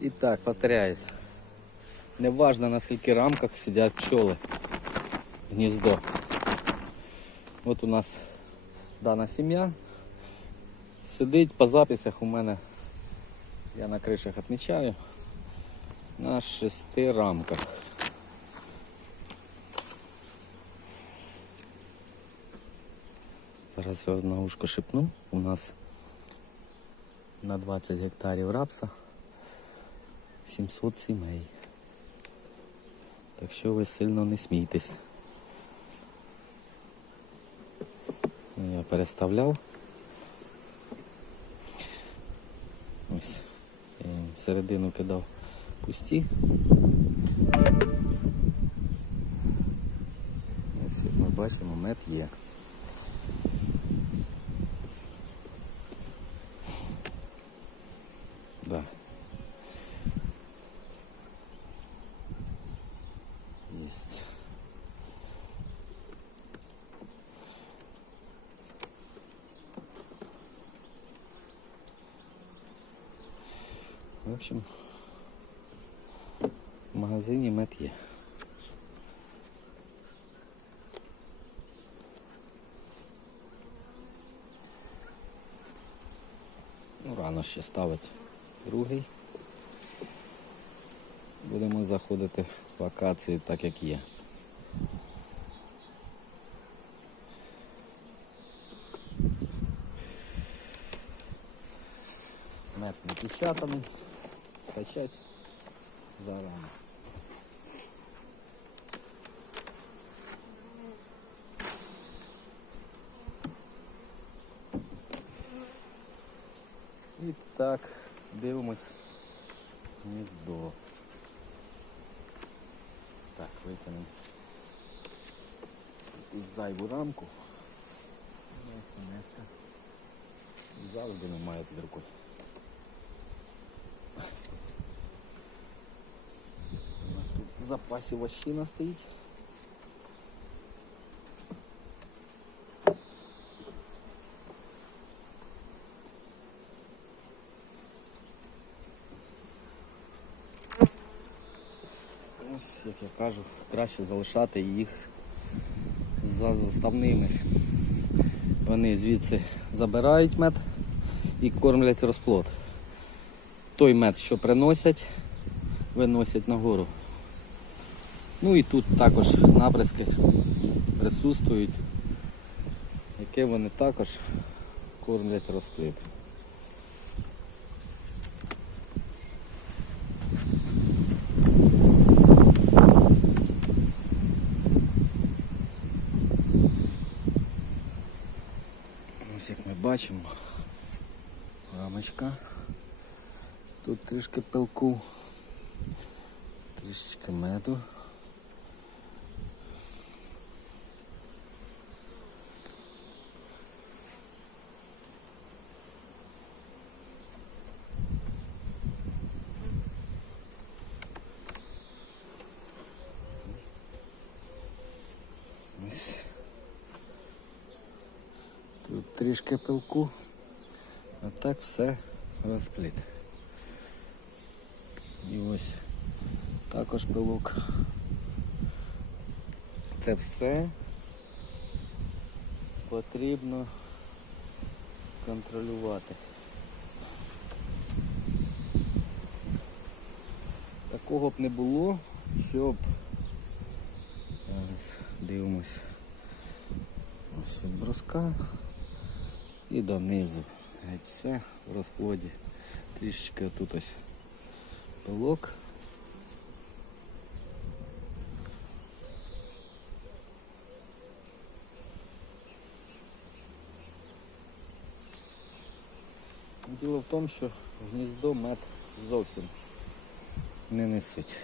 І так, повторяюсь. Неважно на скільки рамках сидять пчоли. Гніздо. От у нас дана сім'я. Сидить по записях у мене, я на кришах відмічаю, на шести рамках. Зараз я одна ушко шипну. У нас на 20 гектарів рапса 700 сімей. Так що ви сильно не смійтесь. Ну, Я переставляв. Ось. Я їм всередину кидав пусті. Ось як ми бачимо, мед є. Да. Есть. В общем, в магазині мед є. Ну, рано ще ставить другий. Будемо заходити в вакації так як є. Мед не печатаний, качать зарано. І так, дивимось гніздо. Так, витягнемо зайву рамку. Завжди немає під рукою. У нас тут в запасі вощина стоїть. Ось, як я кажу, краще залишати їх за заставними. Вони звідси забирають мед і кормлять розплод. Той мед, що приносять, виносять нагору. Ну і тут також наприски присутствують, яке вони також кормлять розплід. Ось як ми бачимо, рамочка. Тут трішки пилку, трішечки меду. Ось. Тут трішки пилку, а так все розпліт. І ось також пилок. Це все потрібно контролювати. Такого б не було, щоб зараз дивимось ось від бруска і донизу. Геть все в розплоді. Трішечки тут ось пилок. Діло в тому, що гніздо мед зовсім не несуть.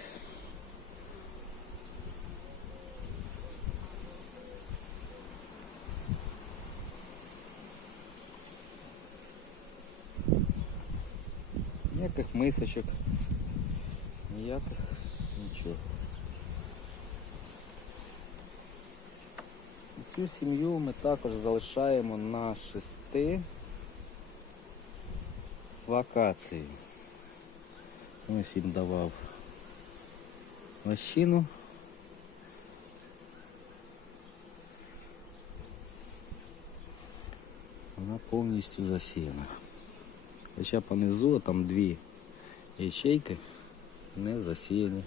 Ніяких мисочок, ніяких нічого. Цю сім'ю ми також залишаємо на шести вакації. Ось їм давав лощину. Вона повністю засіяна. Хоча понизу там дві ячейки не засіяні.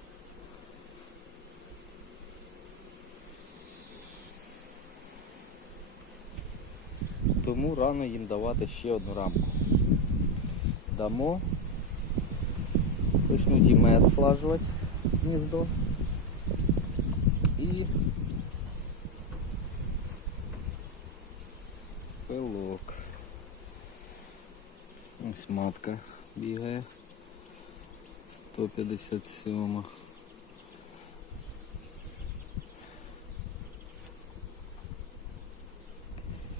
Тому рано їм давати ще одну рамку. Дамо, почнуть і мед слажувати гніздо. І пилок. Ось матка бігає. 157.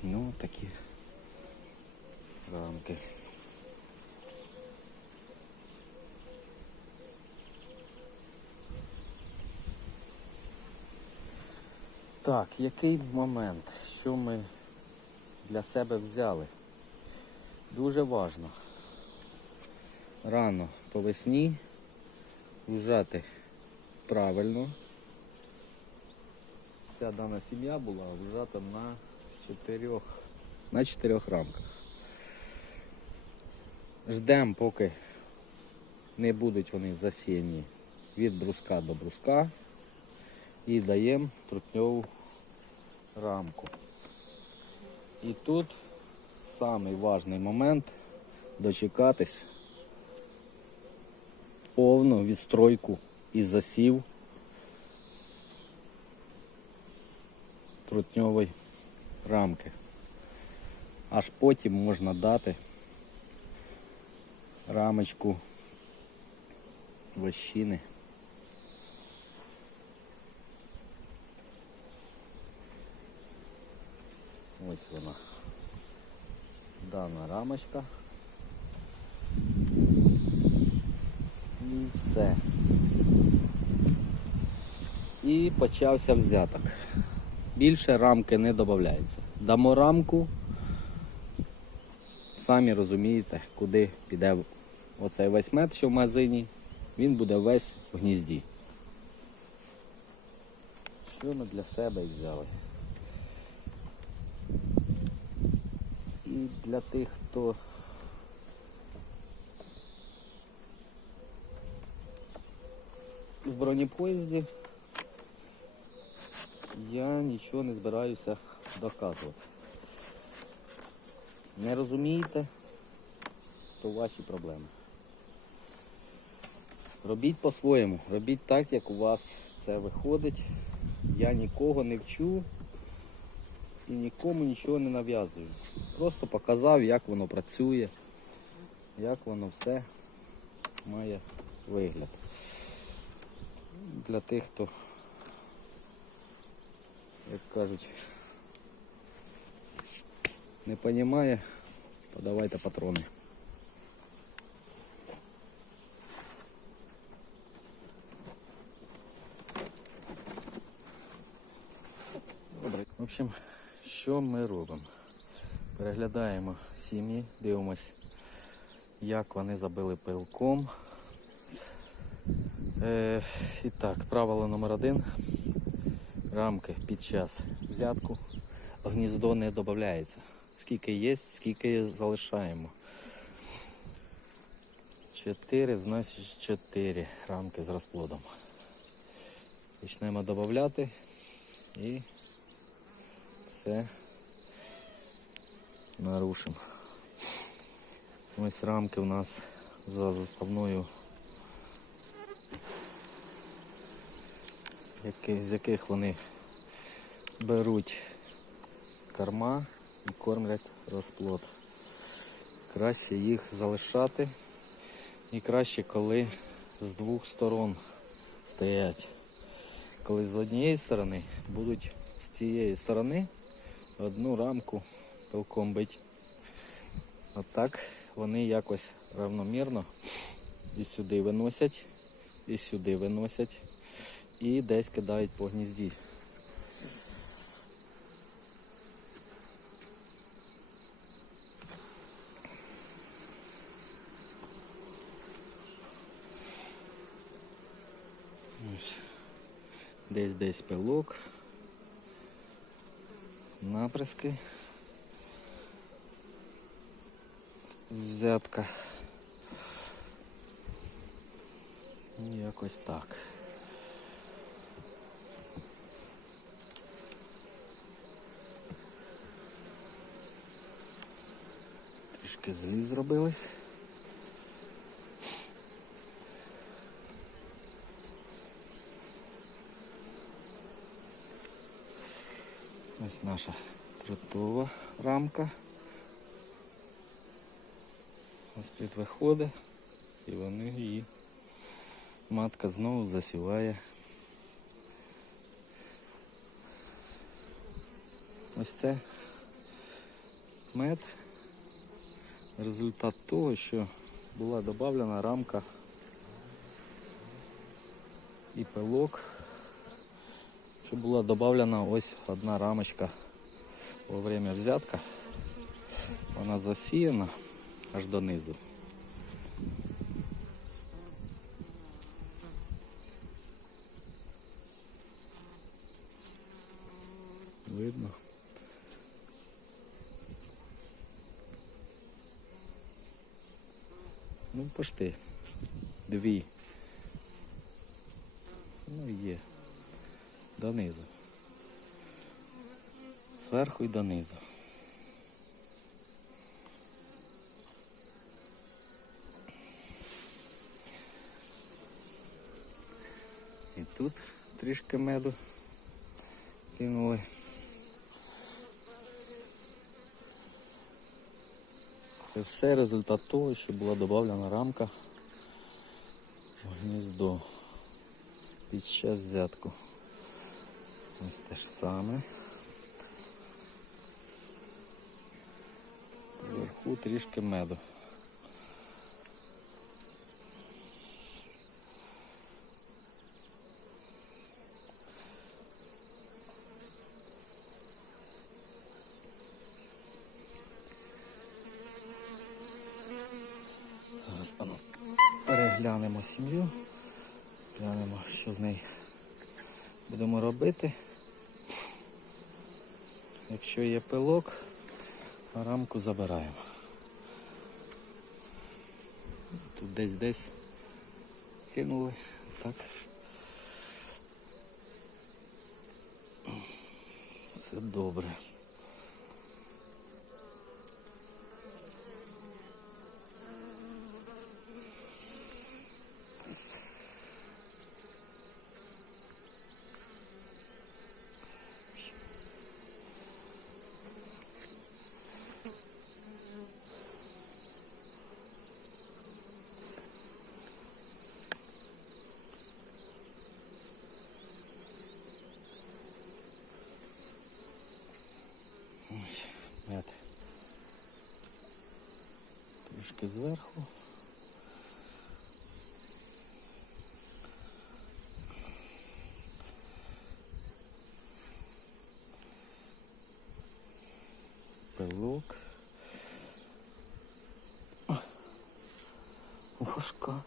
Ну, такі рамки. Так, який момент, що ми для себе взяли? Дуже важно. Рано по весні вжати правильно. Ця дана сім'я була вжата на чотирьох, на чотирьох рамках. Ждемо, поки не будуть вони засіяні від бруска до бруска і даємо трутньову рамку. І тут самий момент дочекатись повну відстройку і засів трутньової рамки. Аж потім можна дати рамочку вощини. Ось вона. Дана рамочка. І все. І почався взяток. Більше рамки не додається. Дамо рамку, самі розумієте, куди піде оцей весь мед, що в магазині, він буде весь в гнізді. Що ми для себе взяли? І для тих, хто в бронепоїзді я нічого не збираюся доказувати. Не розумієте, то ваші проблеми. Робіть по-своєму, робіть так, як у вас це виходить. Я нікого не вчу і нікому нічого не нав'язую. Просто показав, як воно працює, як воно все має вигляд. Для тих, хто, як кажуть, не розуміє, подавайте патрони. Добре. В общем, що ми робимо? Переглядаємо сім'ї, дивимось, як вони забили пилком. Е, і так, правило номер один. Рамки під час взятку гніздо не додається. Скільки є, скільки залишаємо. 4, значить 4 рамки з розплодом. Почнемо додати і все нарушимо. Ось рамки у нас за заставною, з яких вони беруть корма і кормлять розплод. Краще їх залишати і краще, коли з двох сторон стоять. Коли з однієї сторони будуть з цієї сторони одну рамку пилком бить. Отак вони якось равномірно і сюди виносять, і сюди виносять, і десь кидають по гнізді. Ось. Десь десь пилок. Напряски. Взятка. Якось так. Трішки злі зробились. Ось наша тротова рамка. Ось під виходить і вони її. Матка знову засіває. Ось це мед. Результат того, що була додана рамка і пилок, що була додана ось одна рамочка во время взятка. Вона засіяна аж донизу. Видно. Пошти. Дві. Ну, є. Донизу. Зверху і донизу. І тут трішки меду кинули. Це все результат того, що була додана рамка в гніздо під час взятку. Ось те ж саме. Вверху трішки меду. Зараз ану, переглянемо сім'ю, глянемо, що з нею будемо робити. Якщо є пилок, рамку забираємо. Тут десь десь кинули. Так. Все добре. Ось, мед. Трішки зверху. Пилок. Ложка.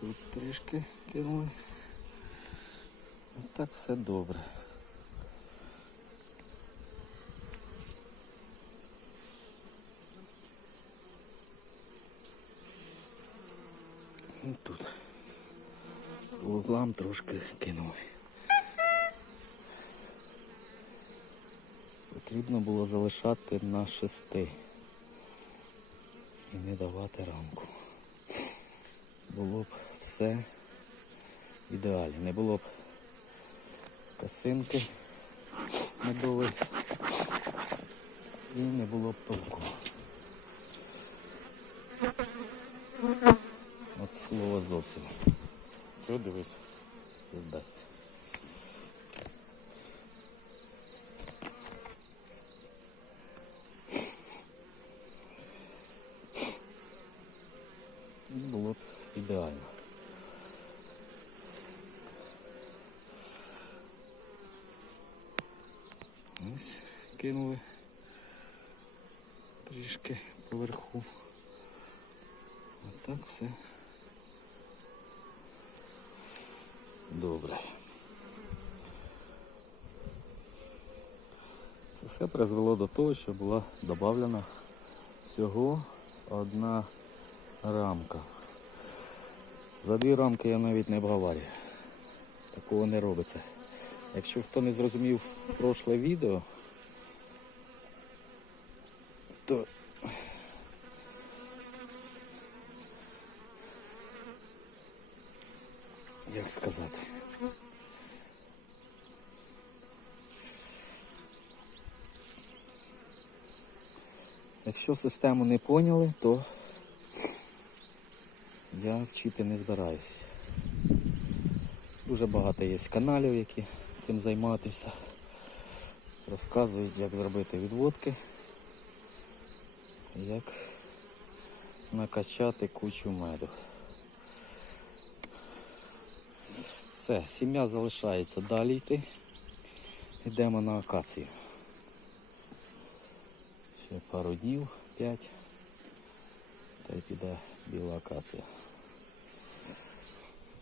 Тут трішки кинули. І так все добре. І тут по углам трошки кинули. Потрібно було залишати на шести і не давати рамку. Було б все ідеально. Не було б косинки медової і не було б пилку. От слово зовсім. Що дивись, дасть. Було б ідеально. Ось кинули трішки поверху. А так все добре. Це все призвело до того, що була додана всього одна рамка. За дві рамки я навіть не обговорюю. Такого не робиться. Якщо хто не зрозумів прошле відео, то як сказати? Якщо систему не поняли, то я вчити не збираюсь. Дуже багато є каналів, які цим займатися. Розказують, як зробити відводки, як накачати кучу меду. Все, сім'я залишається далі йти. Йдемо на акацію. Ще пару днів, п'ять. Та й піде біла акація.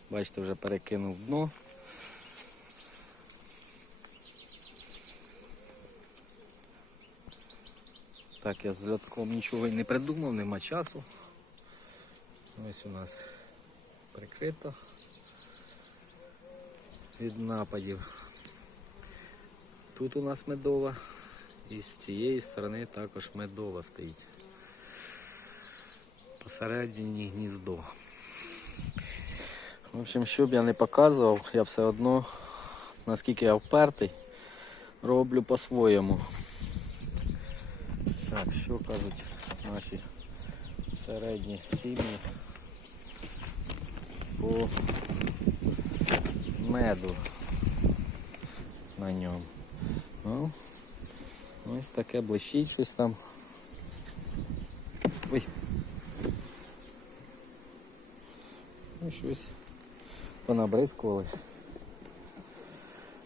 Бачите, вже перекинув дно. Так, я з льотком нічого не придумав, нема часу. Ось у нас прикрито від нападів. Тут у нас медова і з цієї сторони також медова стоїть. Посередині гніздо. В общем, що б я не показував, я все одно, наскільки я впертий, роблю по-своєму. Так, що кажуть наші середні сім'ї по меду на ньому. Ну, ось таке блищить щось там. Ой. Ну щось понабризкували,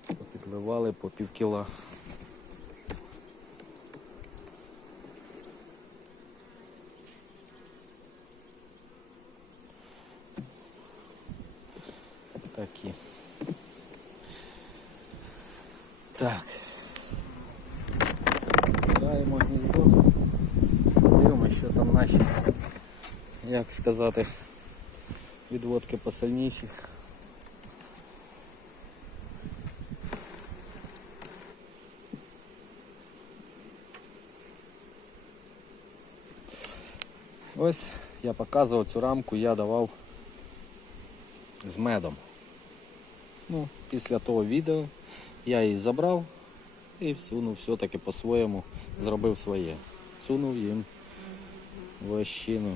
попідливали по пів кіла. Такі. Так. Даємо гніздо. Дивимося, що там наші, як сказати, відводки посильніші. Ось я показував цю рамку, я давав з медом. Ну, після того відео я її забрав і всунув все-таки по-своєму, зробив своє. Сунув їм вощину.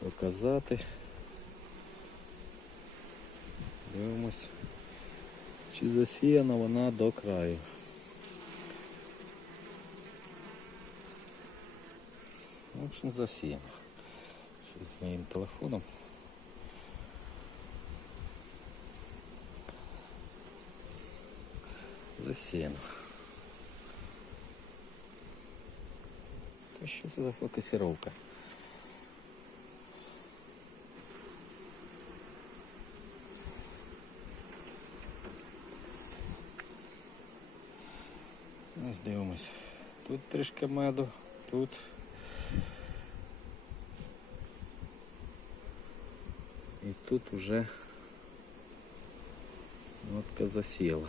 Показати. Дивимось, чи засіяна вона до краю. В общем, засіяно. Щось з моїм телефоном. Засіяно. Та що це за фокусировка? Ось дивимось. Тут трішки меду, тут. Тут уже нотка засіла.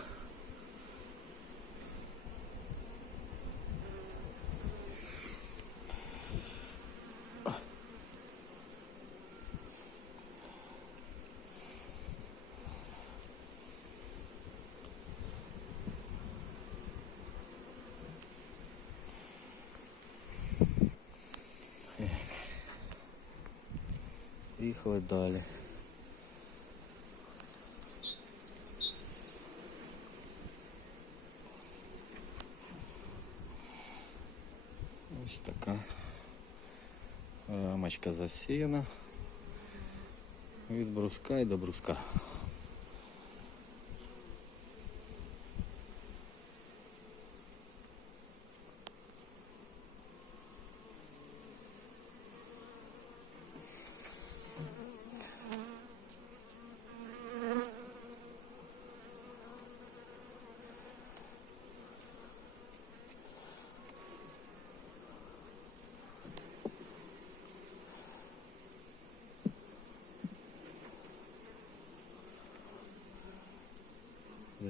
Погнали далі. Ось така рамочка засіяна. Від бруска і до бруска.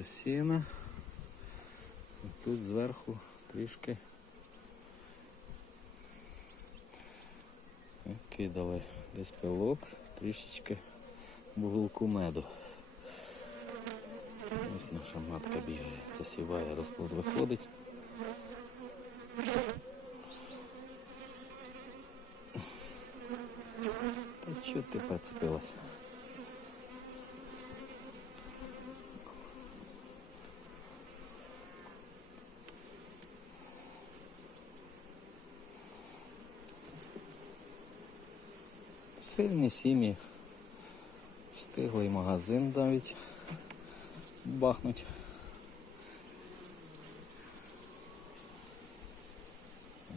Засіяна. І Тут зверху трішки кидали десь пилок, трішечки бугулку меду. Ось наша матка бігає, засіває, розплод виходить. Та чого ти прицепилася? Сильні сім'ї. Встигли магазин навіть бахнуть.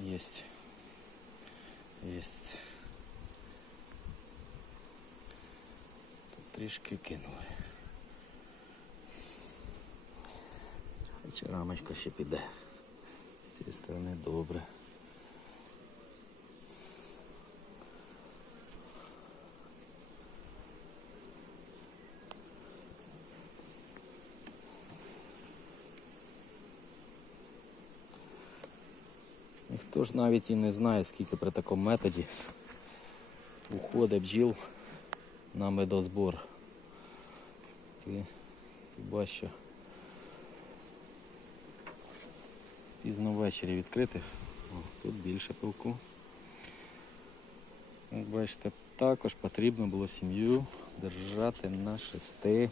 Єсть. Єсть. Тут трішки кинули. Хоча рамочка ще піде. З цієї сторони добре. Ніхто ж навіть і не знає, скільки при такому методі уходить бджіл на медозбор. Ти хіба що пізно ввечері відкрити. О, тут більше пилку. Як бачите, також потрібно було сім'ю держати на шести.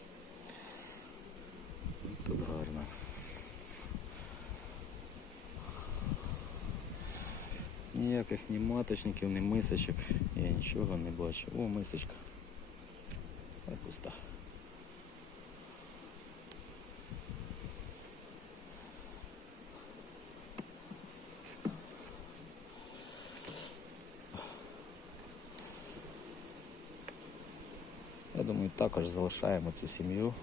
Тут гарно. Ніяких ні маточників, ні мисочок. Я нічого не бачу. О, мисочка. А пуста. Я думаю, також залишаємо цю сім'ю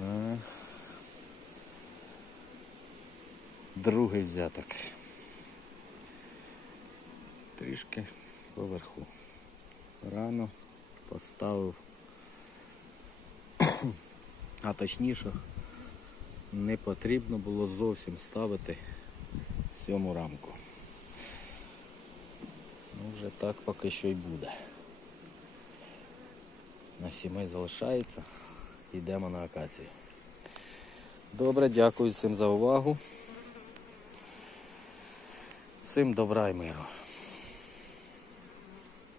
на другий взяток. Трішки поверху. Рано поставив, а точніше не потрібно було зовсім ставити сьому рамку. Ну, вже так поки що й буде. На сімей залишається. Йдемо на акацію. Добре, дякую всім за увагу. Всім добра і миру.